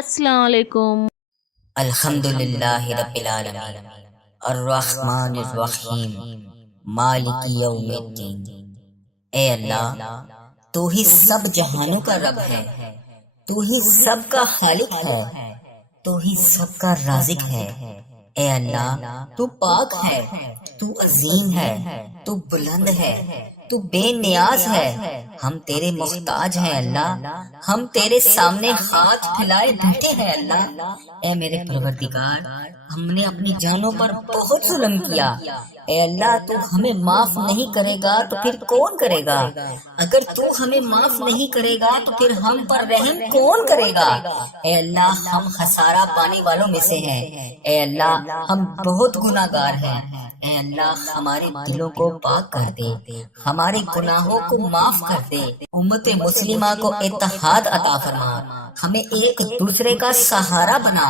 السلام علیکم۔ الحمدللہ رب العالمین الرحمن الرحیم مالک یوم الدین۔ اے اللہ، تو ہی سب جہانوں کا رب ہے، تو ہی سب کا خالق ہے، تو ہی سب کا رازق ہے۔ اے اللہ، تو پاک ہے، تو عظیم ہے، تو بلند ہے، تو بے نیاز ہے۔ ہم تیرے محتاج ہیں اللہ، ہم تیرے سامنے ہاتھ پھیلائے بیٹھے ہیں اللہ۔ اے میرے پروردگار، ہم نے اپنی جانوں پر بہت ظلم کیا۔ اے اللہ، تو ہمیں معاف نہیں کرے گا تو پھر کون کرے گا؟ اگر تو ہمیں معاف نہیں کرے گا تو پھر ہم پر رحم کون کرے گا؟ اے اللہ، ہم خسارہ پانے والوں میں سے ہیں۔ اے اللہ، ہم بہت گناہ گار ہیں۔ اے اللہ، ہمارے دلوں کو پاک کر دے، ہمارے گناہوں کو معاف کر دے، امت مسلمہ کو اتحاد عطا فرما، ہمیں ایک دوسرے کا سہارا بنا۔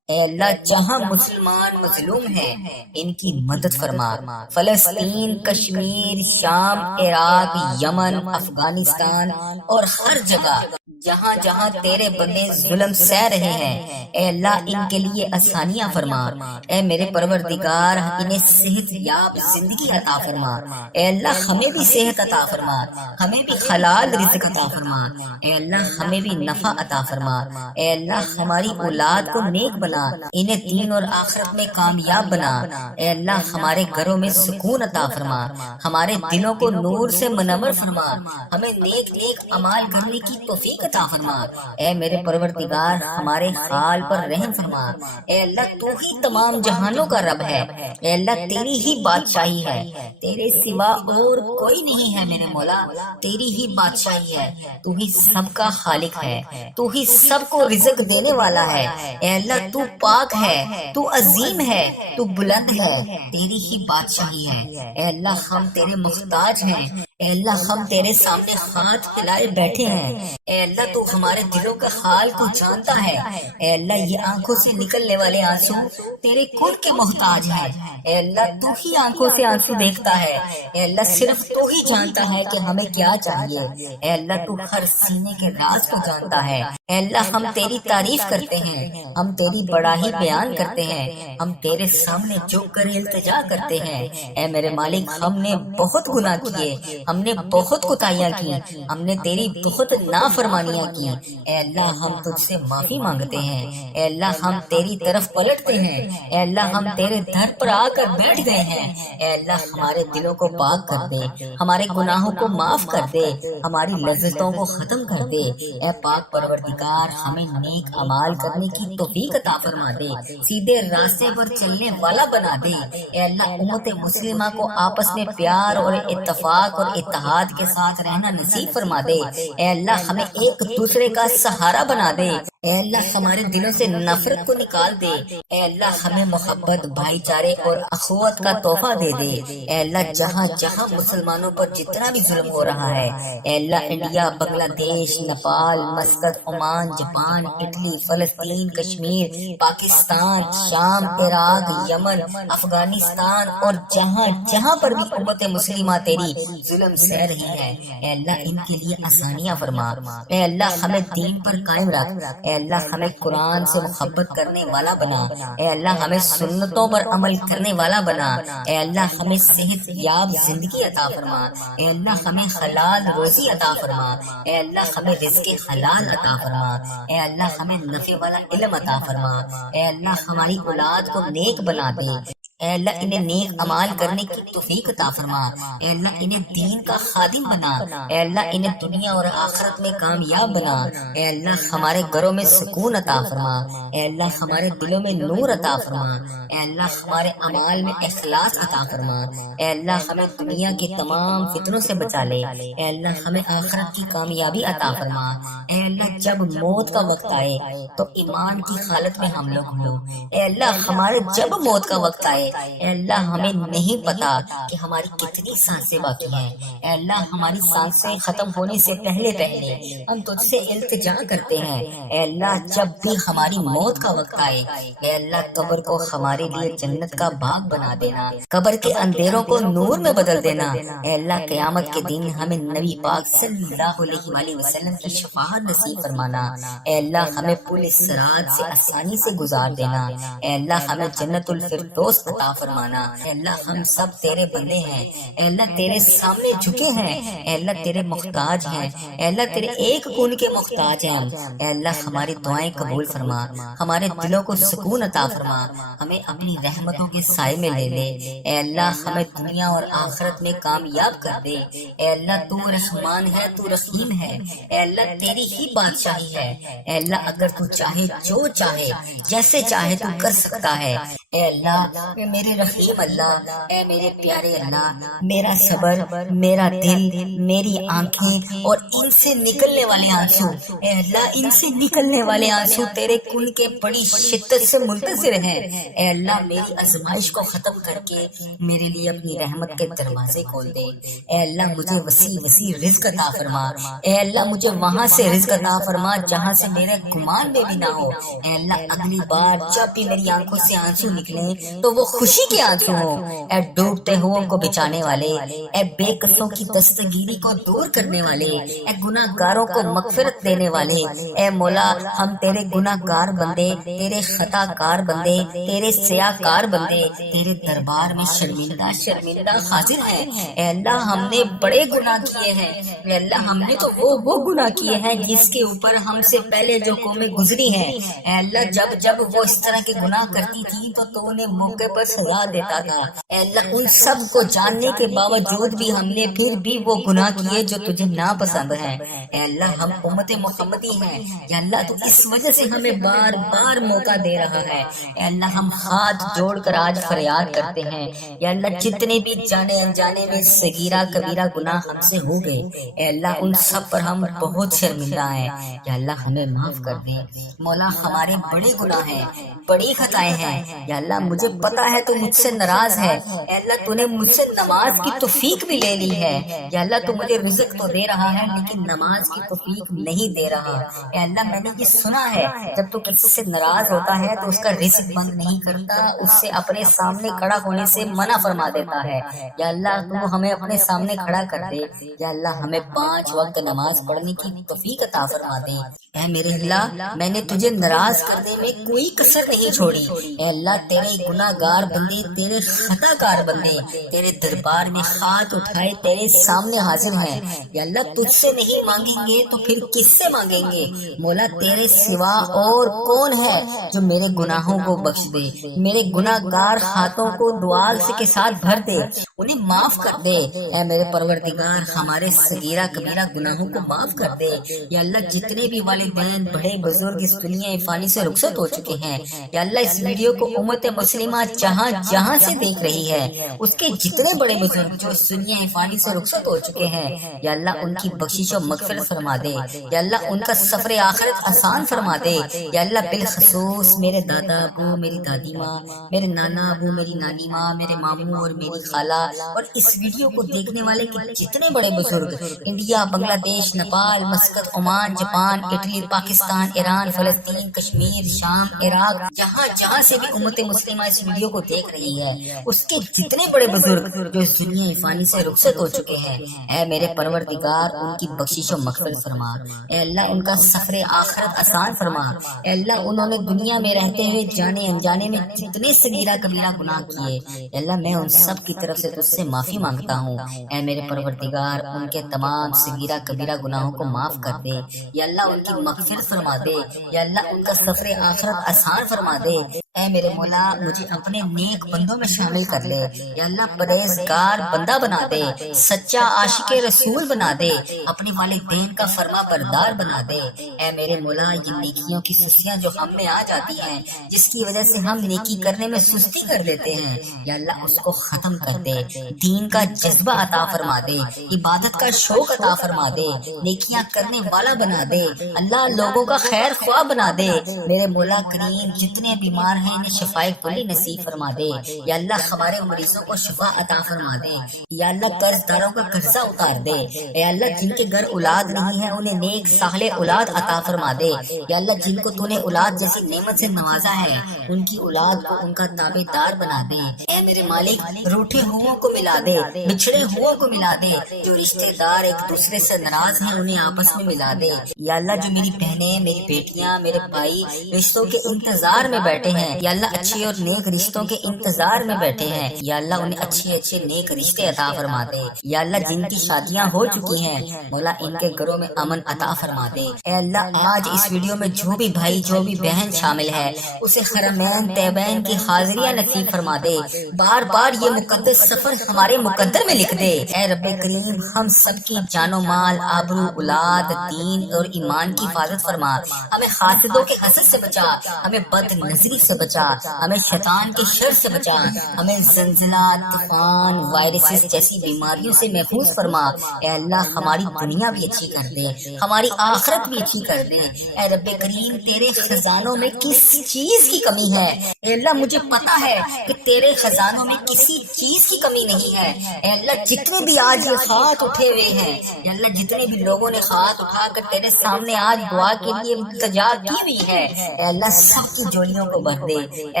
اے اللہ، جہاں مسلمان مظلوم ہیں ان کی مدد فرما۔ فلسطین، کشمیر، شام، عراق، یمن، افغانستان اور ہر جگہ جہاں جہاں تیرے بندے ظلم سہ رہے ہیں، اے اللہ، ان کے لیے آسانیاں فرما۔ اے میرے پروردگار، انہیں صحت یاب زندگی عطا فرما۔ اے اللہ، ہمیں بھی صحت عطا فرما، ہمیں بھی حلال رزق عطا فرما۔ اے اللہ، ہمیں بھی نفع عطا فرما۔ اے اللہ، ہماری اولاد کو نیک بنا، انہیں دین اور آخرت میں کامیاب بنا۔ اے اللہ، ہمارے گھروں میں سکون عطا فرما، ہمارے دلوں کو نور سے منور فرما، ہمیں نیک نیک اعمال کرنے کی توفیق عطا فرما۔ اے میرے پروردگار، ہمارے حال پر رحم فرما۔ اے اللہ، تو ہی تمام جہانوں کا رب ہے۔ اے اللہ، تیری ہی بادشاہی ہے، تیرے سوا اور کوئی نہیں ہے میرے مولا، تیری ہی بادشاہی ہے، تو ہی سب کا خالق ہے، تو ہی سب کو رزق دینے والا ہے۔ اے اللہ، تو پاک ہے، تو عظیم ہے، تو بلند ہے، تیری ہی بادشاہی ہے۔ اے اللہ، ہم تیرے محتاج ہیں۔ اے اللہ، ہم تیرے سامنے ہاتھ پھیلائے بیٹھے ہیں۔ اے اللہ، تو ہمارے دلوں کا حال کو جانتا ہے۔ اے اللہ، یہ آنکھوں سے نکلنے والے آنسو تیرے خود کے محتاج ہیں۔ اے اللہ، تو ہی آنکھوں سے آنسو دیکھتا ہے۔ اے اللہ، صرف تو ہی جانتا ہے کہ ہمیں کیا چاہیے۔ اے اللہ، تو ہر سینے کے راز کو جانتا ہے۔ اے اللہ، ہم تیری تعریف کرتے ہیں، ہم تیری بڑائی بیان کرتے ہیں، ہم تیرے سامنے جھک کر التجا کرتے ہیں۔ اے میرے مالک، ہم نے بہت گناہ کیے، ہم نے بہت کوتاہیاں کی، ہم نے تیری بہت نافرمانیاں کی۔ اے اللہ، ہم تجھ سے معافی مانگتے ہیں۔ اے اللہ، ہم تیری طرف پلٹتے ہیں۔ اے اللہ، ہم تیرے در پر آ کر بیٹھ گئے ہیں۔ اے اللہ، ہمارے دلوں کو پاک کر دے، ہمارے گناہوں کو معاف کر دے، ہماری لذتوں کو ختم کر دے۔ اے پاک پروردگار، ہمیں نیک اعمال کرنے کی توفیق عطا فرما دے، سیدھے راستے پر چلنے والا بنا دے۔ اے اللہ، امت مسلمہ کو آپس میں پیار اور اتفاق اور اتحاد کے ساتھ رہنا نصیب فرما دے۔ اے اللہ، ہمیں ایک دوسرے کا سہارا بنا دے۔ اے اللہ، ہمارے دلوں سے نفرت کو نکال دے۔ اے اللہ، ہمیں محبت، بھائی چارے اور اخوت کا تحفہ دے دے۔ اے اللہ، جہاں جہاں مسلمانوں پر جتنا بھی ظلم ہو رہا ہے، اے اللہ، انڈیا، بنگلہ دیش، Nepal, Muscat, Oman, Japan, Italy, فلسطین، کشمیر، پاکستان، شام، عراق، یمن، افغانستان اور جہاں جہاں پر بھی امت مسلمہ تیری ظلم سہ رہی ہے، اے اللہ، ان کے لیے آسانیاں فرما۔ اے اللہ، ہمیں دین پر قائم رکھ۔ اے اللہ، ہمیں قرآن سے محبت کرنے والا بنا۔ اے اللہ، ہمیں سنتوں پر عمل کرنے والا بنا۔ اے اللہ، ہمیں صحت یاب زندگی عطا فرما۔ اے اللہ، ہمیں حلال روزی عطا فرما۔ اے اللہ، ہمیں رزق حلال عطا فرما۔ اے اللہ، ہمیں نفع والا علم عطا فرما۔ اے اللہ، ہماری اولاد کو نیک بنا دے۔ اے اللہ، انہیں نیک اعمال کرنے کی توفیق عطا فرما۔ اے اللہ، انہیں دین کا خادم بنا۔ اے اللہ، انہیں دنیا اور آخرت میں کامیاب بنا۔ اے اللہ، ہمارے گھروں میں سکون عطا فرما۔ اے اللہ، ہمارے دلوں میں نور عطا فرما۔ اے اللہ، ہمارے اعمال میں اخلاص عطا فرما۔ اے اللہ، ہمیں دنیا کے تمام فتنوں سے بچا لے۔ اے اللہ، ہمیں آخرت کی کامیابی عطا فرما۔ اے اللہ، جب موت کا وقت آئے تو ایمان کی حالت میں ہم لوگ ہوں۔ اے اللہ، ہمارے جب موت کا وقت آئے اے اللہ ہمیں نہیں پتا کہ ہماری کتنی سانسیں باقی ہیں، اے اللہ ہماری سانسیں ختم ہونے سے پہلے پہلے ہم تجھ سے التجا کرتے ہیں، اے اللہ جب بھی ہماری موت کا وقت آئے، اے اللہ قبر کو ہمارے لیے جنت کا باغ بنا دینا، قبر کے اندھیروں کو نور میں بدل دینا، اے اللہ قیامت کے دن ہمیں نبی پاک صلی اللہ علیہ وآلہ وسلم کی شفاعت نصیب فرمانا، اے اللہ ہمیں پل صراط سے آسانی سے گزار دینا، اے اللہ ہمیں جنت الفردوس عطا فرمانا، اے اللہ ہم سب تیرے بندے ہیں، اے اللہ تیرے سامنے جھکے ہیں، اے اللہ تیرے محتاج ہیں، اے اللہ تیرے ایک کون کے محتاج ہیں، اے اللہ ہماری دعائیں قبول فرما، ہمارے دلوں کو سکون عطا فرما، ہمیں اپنی رحمتوں کے سائے میں لے لے، اے اللہ ہمیں دنیا اور آخرت میں کامیاب کر دے، اے اللہ تو رحمان ہے، تو رحیم ہے، اے اللہ تیری ہی بادشاہی ہے، اے اللہ اگر تو چاہے جو چاہے جیسے چاہے تو کر سکتا ہے، اے اللہ اے میرے رحیم اللہ، اے میرے پیارے اللہ، میرا صبر، میرا دل، میری آنکھیں اور ان سے نکلنے والے آنسو، اے اللہ ان سے نکلنے والے آنسو تیرے کن کے بڑی شدت سے منتظر ہیں، اے اللہ میری آزمائش کو ختم کر کے میرے لیے اپنی رحمت کے دروازے کھول دے، اے اللہ مجھے وسیع وسیع رزق عطا فرما، اے اللہ مجھے وہاں سے رزق عطا فرما جہاں سے میرے گمان میں بھی نہ ہو، اے اللہ اگلی بار جب بھی میری آنکھوں سے آنسو نکلیں تو وہ خوشی کے آنسو ہوں، اے ڈوبتے ہوئوں کو بچانے والے، اے بے قصوں کی دستگیری کو دور کرنے والے، اے گناہ گاروں کو مغفرت دینے والے، اے مولا ہم تیرے گناہ گار بندے، تیرے خطا کار بندے، تیرے سیاہ کار بندے تیرے دربار میں شرمندہ شرمندہ حاضر ہیں، اے اللہ ہم نے بڑے گناہ کیے ہیں، اے اللہ ہم نے تو وہ گناہ کیے ہیں جس کے اوپر ہم سے پہلے جو قومیں گزری ہیں، اے اللہ جب وہ اس طرح کے گناہ کرتی تھی تو انہیں موقع پر سزا دیتا تھا، اے اللہ ان سب کو جاننے کے باوجود بھی ہم نے پھر بھی وہ گناہ کیے جو تجھے ناپسند ہیں، اے اللہ ہم امت محمدی ہیں، یا اللہ تو اس وجہ سے ہمیں بار بار موقع دے رہا ہے، اے اللہ ہم ہاتھ جوڑ کر آج فریاد کرتے ہیں، یا اللہ جتنے بھی جانے انجانے میں صغیرہ کبیرہ گناہ ہم سے ہو گئے، اے اللہ ان سب پر ہم بہت شرمندہ ہیں، یا اللہ ہمیں معاف کر دے، مولا ہمارے بڑے گناہ ہیں، بڑی خطائیں ہیں، یا اللہ مجھے پتا ہے تو مجھ سے ناراض ہے، اے اللہ تو نے مجھ سے نماز کی توفیق بھی لے لی ہے، یا اللہ تو مجھے رزق تو دے رہا ہے لیکن نماز کی توفیق نہیں دے رہا، اے اللہ میں نے یہ سنا ہے جب تو کسی سے ناراض ہوتا ہے تو اس کا رزق بند نہیں کرتا، اس سے اپنے سامنے کھڑا ہونے سے منع فرما دیتا ہے، یا اللہ تو ہمیں اپنے سامنے کھڑا کر دے، یا اللہ ہمیں 5 وقت نماز پڑھنے کی توفیق عطا فرما دے، اے میرے اللہ میں نے تجھے ناراض کرنے میں کوئی کسر نہیں چھوڑی، اے اللہ تیرے گناہ گار بندے، تیرے خطا کار بندے تیرے دربار میں ہاتھ اٹھائے تیرے سامنے حاضر ہیں، یا اللہ تجھ سے نہیں مانگیں گے تو پھر کس سے مانگیں گے، مولا تیرے سوا اور کون ہے جو میرے گناہوں کو بخش دے، میرے گناہ گار ہاتھوں کو دعا کے ساتھ بھر دے، انہیں معاف کر دے، اے میرے پروردگار ہمارے صغیرہ کبیرہ گناہوں کو معاف کر دے، یا اللہ جتنے بھی والدین بڑے بزرگ اس دنیا فانی سے رخصت ہو چکے ہیں، یا اللہ اس ویڈیو کو امت مسلمہ جہاں جہاں سے دیکھ رہی ہے اس کے جتنے بڑے بزرگ جو اس دنیا فانی سے رخصت ہو چکے ہیں، یا اللہ ان کی بخشش و مغفرت فرما دے، یا اللہ ان کا سفر آخرت آسان فرما دے، یا اللہ بالخصوص میرے دادا ابو، میری دادی ماں، میرے نانا ابو، میری نانی ماں، میرے ماموں اور میری خالہ اور اس ویڈیو کو دیکھنے والے کے جتنے بڑے بزرگ انڈیا، بنگلہ دیش، Nepal, Muscat, Oman, Japan, Italy, Pakistan, Iran, فلسطین، کشمیر، شام، عراق، جہاں جہاں سے بھی امت مسلمہ اس ویڈیو کو دیکھ رہی ہے اس کے جتنے بڑے بزرگ جو اس دنیا فانی سے رخصت ہو چکے ہیں، اے میرے پروردگار ان کی بخشش و مغفرت فرما، اے اللہ ان کا سفر آخرت آسان فرما، اے اللہ انہوں نے دنیا میں رہتے ہوئے جانے انجانے میں جتنے صغیرہ کبیرہ گناہ کیے، اے اللہ میں ان سب کی طرف سے تجھ سے معافی مانگتا ہوں، اے میرے پروردگار ان کے تمام صغیرہ کبیرہ گناہوں کو معاف کر دے، یا اللہ ان کی مغفرت فرما دے، یا اللہ ان کا سفر آخرت آسان فرما دے، اے میرے مولا مجھے اپنے نیک بندوں میں شامل کر لے، یا اللہ پرہیزگار بندہ بنا دے، سچا عاشق رسول بنا دے، اپنے والدین کا فرما بردار بنا دے، اے میرے مولا یہ نیکیوں کی سستیاں جو ہم میں آ جاتی ہیں جس کی وجہ سے ہم نیکی کرنے میں سستی کر لیتے ہیں، یا اللہ اس کو ختم کر دے، دین کا جذبہ عطا فرما دے، عبادت کا شوق عطا فرما دے، نیکیاں کرنے والا بنا دے، اللہ لوگوں کا خیر خواہ بنا دے، میرے مولا کریم جتنے بیمار ہیں ہے انہیں شفائے کلی نصیب فرما دے۔ یا اللہ ہمارے مریضوں کو شفا عطا فرما دے۔ یا اللہ قرض داروں کا قرضہ اتار دے۔ اے اللہ جن کے گھر اولاد نہیں ہے انہیں نیک صالح اولاد عطا فرما دے۔ یا اللہ جن کو تو نے اولاد جیسی نعمت سے نوازا ہے ان کی اولاد کو ان کا تابع دار بنا دے۔ اے میرے مالک روٹھے ہوں کو ملا دے، بچھڑے ہوں کو ملا دے، جو رشتہ دار ایک دوسرے سے ناراض ہیں انہیں آپس میں ملا دے۔ یا اللہ جو میری بہنیں، میری بیٹیاں، میرے بھائی رشتوں کے انتظار میں بیٹھے ہیں، یا اللہ اچھے اور نیک رشتوں کے انتظار میں بیٹھے ہیں، یا اللہ انہیں اچھے اچھے نیک رشتے عطا فرما دے۔ یا اللہ جن کی شادیاں ہو چکی ہیں مولا ان کے گھروں میں امن عطا فرما دے۔ اے اللہ آج اس ویڈیو میں جو بھی بھائی جو بھی بہن شامل ہے اسے حرمین طیبین کی حاضریاں نصیب فرما دے۔ بار بار یہ مقدس سفر ہمارے مقدر میں لکھ دے۔ اے رب کریم ہم سب کی جان و مال، آبرو، اولاد، دین اور ایمان کی حفاظت فرما۔ ہمیں حاسدوں کے حسد سے بچا، ہمیں بد نظری سے بچا، ہمیں شیطان کے شر سے بچا، ہمیں زلزلہ، طوفان، وائرسز جیسی بیماریوں سے محفوظ فرما۔ اے اللہ ہماری دنیا بھی اچھی کر دے، ہماری آخرت بھی اچھی کر دے۔ اے رب کریم تیرے خزانوں میں کس چیز کی کمی ہے؟ اے اللہ مجھے پتا ہے کہ تیرے خزانوں میں کسی چیز کی کمی نہیں ہے۔ اے اللہ جتنے بھی آج یہ ہاتھ اٹھے ہوئے ہیں، اے اللہ جتنے بھی لوگوں نے ہاتھ اٹھا کر تیرے سامنے آج دعا کے لیے التجا کی ہوئی ہے، اے اللہ سب کی جولیوں کو بھر دے۔ اے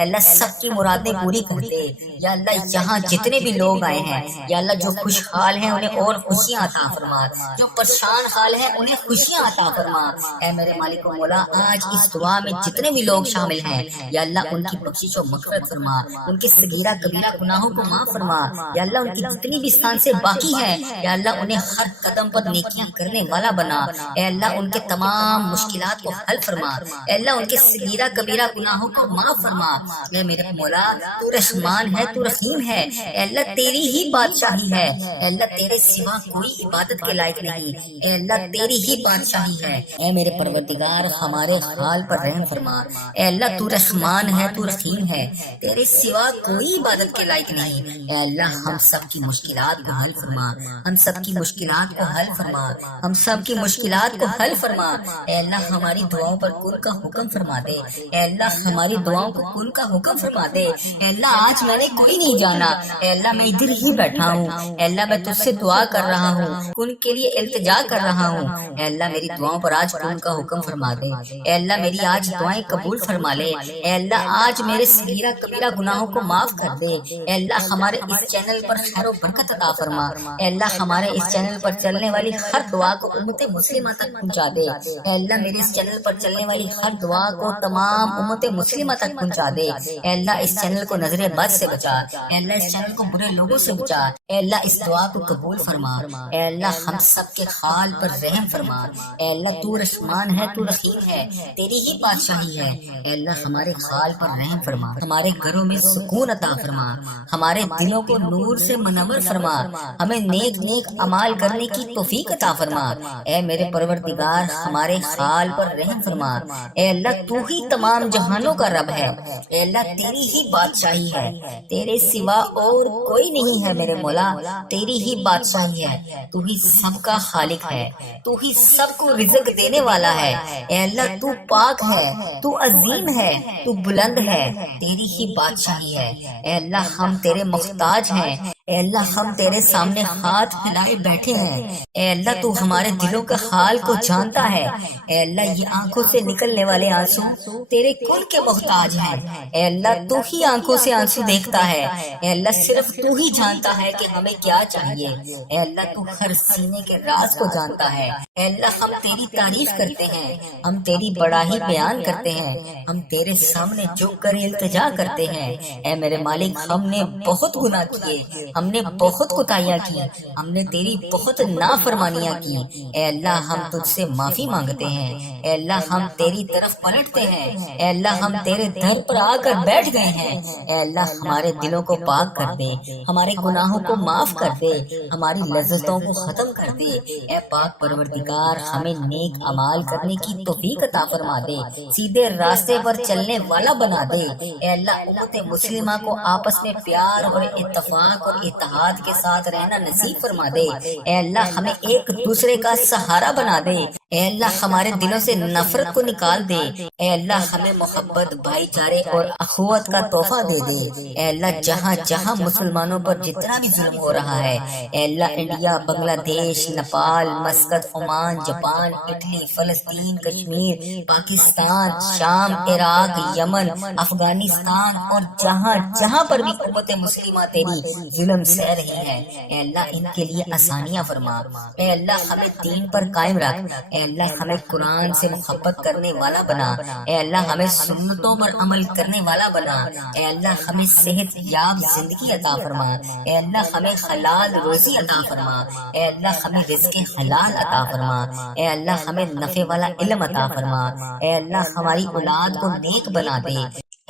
اللہ سب کی مرادیں پوری کر دے۔ یا اللہ یہاں جتنے بھی لوگ آئے ہیں، یا اللہ جو خوشحال ہیں انہیں اور خوشیاں عطا فرما، جو پریشان حال ہیں انہیں خوشیاں عطا فرما۔ اے میرے مالک و مولا آج اس دعا میں جتنے بھی لوگ شامل ہیں یا اللہ ان کی بخشش و مغفرت فرما، ان کے صغیرہ کبیرہ گناہوں کو معاف فرما۔ یا اللہ ان کی جتنی بھی سان سے باقی ہیں یا اللہ انہیں ہر قدم پر نیکیاں کرنے والا بنا۔ اے اللہ ان کے تمام مشکلات کو حل فرما۔ اے اللہ ان کے صغیرہ کبیرہ گناہوں کو معاف فرما۔ اے میرے مولا تو رحمان ہے، تو رحیم ہے۔ اے اللہ تیری ہی بادشاہی ہے، اے اللہ تیرے سوا کوئی عبادت کے لائق نہیں، اے اللہ تیری ہی بادشاہی ہے۔ اے میرے پروردگار ہمارے حال پر رحم فرما۔ اے اللہ تو رحمان ہے، تو رحیم ہے، تیرے سوا کوئی عبادت کے لائق نہیں۔ اے اللہ ہم سب کی مشکلات کو حل فرما، ہم سب کی مشکلات کو حل فرما، ہم سب کی مشکلات کو حل فرما۔ اے اللہ ہماری دعاؤں پر کن کا حکم فرما دے۔ اے اللہ ہماری دعاؤں کو کن کا حکم فرما دے۔ اے اللہ آج میں نے کوئی نہیں جانا، اے اللہ میں ادھر ہی بیٹھا ہوں، اے اللہ میں تجھ سے دعا کر رہا ہوں، کن کے لیے التجا کر رہا ہوں۔ اے اللہ میری دعاؤں پر آج کن کا حکم فرما دے۔ اے اللہ میری آج دعائیں قبول فرما لے۔ اے اللہ آج میرے صغیرہ کبیرہ گناہوں کو معاف کر دے۔ اے اللہ ہمارے اس چینل پر خیر و برکت عطا فرما۔ اے اللہ ہمارے اس چینل پر چلنے والی ہر دعا کو امت مسلمہ تک پہنچا دے۔ اے اللہ میرے اس چینل پر چلنے والی ہر دعا کو تمام امت مسلمہ تک پہنچا دے۔ اے اللہ اس چینل کو نظر بد سے بچا، اے اللہ اس چینل کو برے لوگوں سے بچا۔ اے اللہ اس دعا کو قبول فرما۔ اے اللہ ہم سب کے حال پر رحم فرما۔ اے اللہ تو رحمان ہے، تو رحیم ہے، تیری ہی بادشاہی ہے۔ اے اللہ ہمارے حال پر رحم فرما، ہمارے گھروں میں سکون عطا فرما، ہمارے دلوں کو نور سے منور فرما، ہمیں نیک نیک اعمال کرنے کی توفیق عطا فرما۔ اے میرے پروردگار ہمارے حال پر رحم فرما۔ اے اللہ تو ہی تمام جہانوں کا رب ہے، اے اللہ تیری ہی بادشاہی ہے، تیرے سوا اور کوئی نہیں ہے میرے مولا، تیری ہی بادشاہی ہے، تو ہی سب کا خالق ہے، تو ہی سب کو رزق دینے والا ہے۔ اے اللہ تو پاک ہے، تو عظیم ہے، تو بلند ہے، تیری ہی بادشاہی ہے۔ اے اللہ ہم تیرے محتاج ہیں، اے اللہ ہم تیرے سامنے ہاتھ پھیلائے بیٹھے ہیں۔ اے اللہ تو ہمارے دلوں کے حال کو جانتا ہے۔ اے اللہ یہ آنکھوں سے نکلنے والے آنسو تیرے کون کے محتاج ہیں۔ اے اللہ تو ہی آنکھوں سے آنسو دیکھتا ہے، اے اللہ صرف تو ہی جانتا ہے کہ ہمیں کیا چاہیے۔ اے اللہ تو ہر سینے کے راز کو جانتا ہے۔ اے اللہ ہم تیری تعریف کرتے ہیں، ہم تیری بڑائی بیان کرتے ہیں، ہم تیرے سامنے جھک کر التجا کرتے ہیں۔ اے میرے مالک ہم نے بہت گناہ کیے، ہم نے بہت کوتاہیاں کی، ہم نے تیری بہت نافرمانیاں کی۔ اے اللہ ہم تجھ سے معافی مانگتے ہیں، اے اللہ ہم تیری طرف پلٹتے ہیں، اے اللہ ہم تیرے در پر آ کر بیٹھ گئے ہیں۔ اے اللہ ہمارے دلوں کو پاک کر دے، ہمارے گناہوں کو معاف کر دے، ہماری لذتوں کو ختم کر دے۔ اے پاک پروردگار ہمیں نیک اعمال کرنے کی توفیق عطا فرما دے، سیدھے راستے پر چلنے والا بنا دے۔ اے اللہ امت مسلمہ کو آپس میں پیار اور اتفاق اور اتحاد کے ساتھ رہنا نصیب فرما دے۔ اے اللہ ہمیں ایک دوسرے کا سہارا بنا دے۔ اے اللہ ہمارے دلوں سے نفرت کو نکال دے، اے اللہ ہمیں محبت، بھائی چارے اور اخوت کا تحفہ دے دے۔ اے اللہ جہاں جہاں مسلمانوں پر جتنا بھی ظلم ہو رہا ہے، اے اللہ انڈیا، بنگلہ دیش، Nepal, Muscat, Oman, Japan, Italy, فلسطین، کشمیر، پاکستان، شام، عراق، یمن، افغانستان اور جہاں جہاں پر بھی امت مسلمہ تیری ظلم سہ رہی ہے، اے اللہ ان کے لیے آسانیاں فرما۔ اے اللہ ہمیں دین پر قائم رکھ، اے اللہ ہمیں قرآن سے محبت کرنے والا بنا، اے اللہ ہمیں سنتوں پر عمل کرنے والا بنا، اے اللہ ہمیں صحت یاب زندگی عطا فرما، اے اللہ ہمیں حلال روزی عطا فرما، اے اللہ ہمیں رزق حلال عطا فرما، اے اللہ ہمیں نفع والا علم عطا فرما، اے اللہ ہماری اولاد کو نیک بنا دے،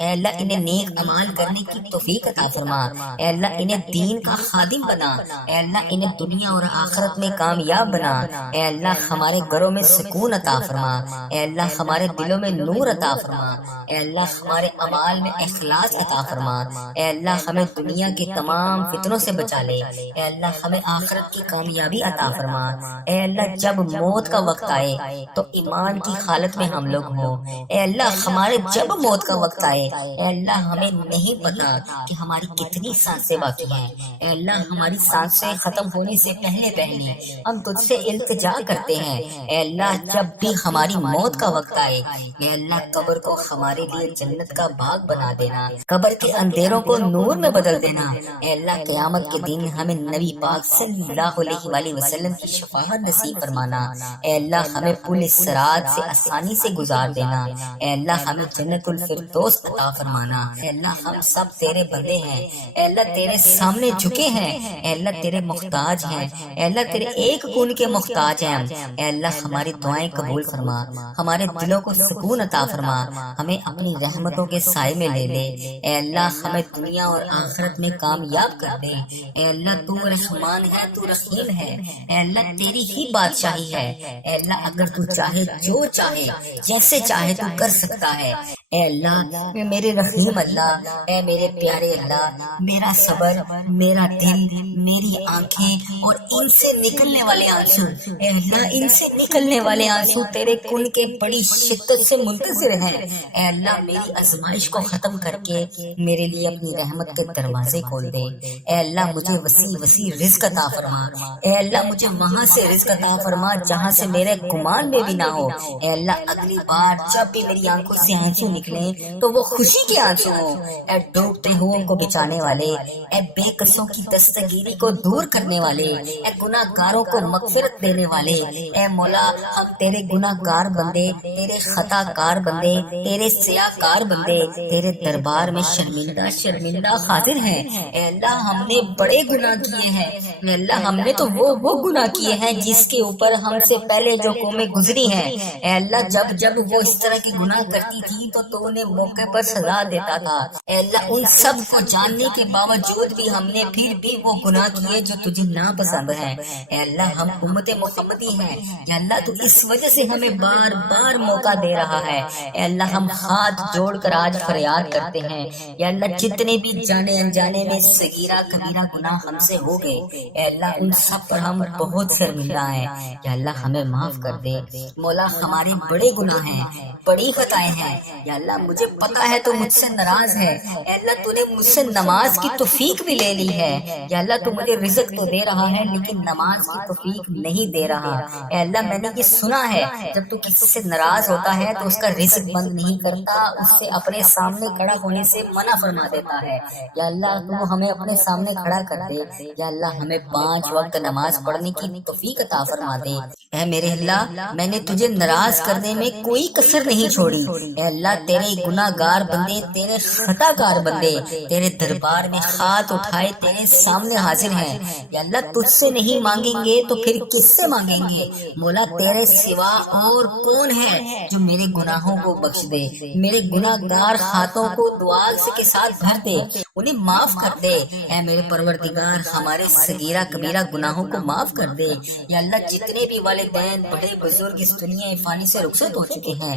اے اللہ انہیں نیک اعمال کرنے کی توفیق عطا فرما، اے اللہ انہیں دین کا خادم بنا، اے اللہ انہیں دنیا اور آخرت میں کامیاب بنا، اے اللہ ہمارے گھروں میں سکون عطا فرما، اے اللہ ہمارے دلوں میں نور عطا فرما، اے اللہ ہمارے اعمال میں اخلاص عطا فرما، اے اللہ ہمیں دنیا کے تمام فتنوں سے بچا لے، اے اللہ ہمیں آخرت کی کامیابی عطا فرما، اے اللہ جب موت کا وقت آئے تو ایمان کی حالت میں ہم لوگ ہوں، اے اللہ ہمارے جب موت کا وقت آئے، اے اللہ ہمیں نہیں پتا کہ ہماری کتنی سانسیں باقی ہیں، اے اللہ ہماری سانسیں ختم ہونے سے پہلے پہلے ہم تجھ سے التجا کرتے ہیں، اے اللہ جب بھی ہماری موت کا وقت آئے، اے اللہ قبر کو ہمارے لیے جنت کا باغ بنا دینا، قبر کے اندھیروں کو نور میں بدل دینا، اے اللہ قیامت کے دن ہمیں نبی پاک صلی اللہ علیہ وآلہ وسلم کی شفاعت نصیب فرمانا، اے اللہ ہمیں پل صراط سے آسانی سے گزار دینا، اے اللہ ہمیں جنت الفردوس عطا فرمانا، اے اللہ ہم سب تیرے بندے ہیں، اے اللہ تیرے سامنے جھکے ہیں، اے اللہ تیرے محتاج ہیں، اے اللہ تیرے ایک کون کے محتاج ہیں، اے اللہ ہماری دعائیں قبول فرما، ہمارے دلوں کو سکون عطا فرما، ہمیں اپنی رحمتوں کے سائے میں لے لے، اے اللہ ہمیں دنیا اور آخرت میں کامیاب کر دے، اے اللہ تو رحمان ہے، تو رحیم ہے، اے اللہ تیری ہی بادشاہی ہے، اے اللہ اگر تو چاہے جو چاہے جیسے چاہے تو کر سکتا ہے، اے اللہ میرے رحیم اللہ، اے میرے پیارے اللہ، میرا صبر، میرا دل، میری آنکھیں اور ان سے نکلنے والے آنسو، اے اللہ ان سے نکلنے والے آنسو تیرے کن کے بڑی شدت سے منتظر ہیں، اے اللہ میری آزمائش کو ختم کر کے میرے لیے اپنی رحمت کے دروازے کھول دے، اے اللہ مجھے وسیع وسیع رزق عطا فرما، اے اللہ مجھے وہاں سے رزق عطا فرما جہاں سے میرے گمان میں بھی نہ ہو، اے اللہ اگلی بار جب بھی میری آنکھوں سے آنسو نکلیں تو وہ خوشی کے آنسو ہوں، اے ڈوبتے ہوئے کو بچانے والے، اے بے قصوں کی دستگیری کو دور کرنے والے، اے گناہ گاروں کو مغفرت دینے والے، اے مولا ہم تیرے گناہ گار بندے، تیرے خطا کار بندے، تیرے سیاہ کار بندے تیرے دربار میں شرمندہ شرمندہ حاضر ہیں، اے اللہ ہم نے بڑے گناہ کیے ہیں، اے اللہ ہم نے تو وہ گناہ کیے ہیں جس کے اوپر ہم سے پہلے جو قومیں گزری ہیں، اے اللہ جب وہ اس طرح کے گناہ کرتی تھی تو انہیں موقع پر سزا دیتا تھا، اے اللہ ان سب کو جاننے کے باوجود بھی ہم نے پھر بھی وہ گناہ کیے جو تجھے ناپسند ہیں، اے اللہ ہم امت محمدی ہیں، یا اللہ تو اس وجہ سے ہمیں بار بار موقع دے رہا ہے، اے اللہ ہم ہاتھ جوڑ کر آج فریاد کرتے ہیں، یا اللہ جتنے بھی جانے انجانے میں صغیرہ کبیرہ گناہ ہم سے ہو گئے، اے اللہ ان سب پر ہم بہت شرمندہ ہیں، یا اللہ ہمیں معاف کر دے، مولا ہمارے بڑے گناہ ہیں، بڑی خطائیں ہیں، یا اللہ مجھے پتا ہے تو مجھ سے ناراض ہے، اے اللہ تو نے مجھ سے نماز کی توفیق بھی لے لی ہے، یا اللہ تو مجھے رزق تو دے رہا ہے لیکن نماز کی توفیق نہیں دے رہا، اے اللہ میں نے یہ سنا ہے جب تو کسی سے ناراض ہوتا ہے تو اس کا رزق بند نہیں کرتا، اس سے اپنے سامنے کھڑا ہونے سے منع فرما دیتا ہے، یا اللہ تو ہمیں اپنے سامنے کھڑا کر دے، یا اللہ ہمیں 5 وقت نماز پڑھنے کی توفیق عطا فرما دے، اے میرے اللہ میں نے تجھے ناراض کرنے میں کوئی کسر نہیں چھوڑی، اے اللہ تیرے گناہ گار بندے، تیرے خطا کار بندے تیرے دربار میں ہاتھ اٹھائے تیرے سامنے حاضر ہیں، یا اللہ تجھ سے نہیں مانگیں گے تو پھر کس سے مانگیں گے، مولا تیرے سوا اور کون ہے جو میرے گناہوں کو بخش دے، میرے گناہ گار ہاتھوں کو دعا کے ساتھ بھر دے، انہیں معاف کر دے، اے میرے پروردگار ہمارے صغیرہ کبیرہ گناہوں کو معاف کر دے، یا اللہ جتنے بھی والدین بڑے بزرگ اس دنیا فانی سے رخصت ہو چکے ہیں،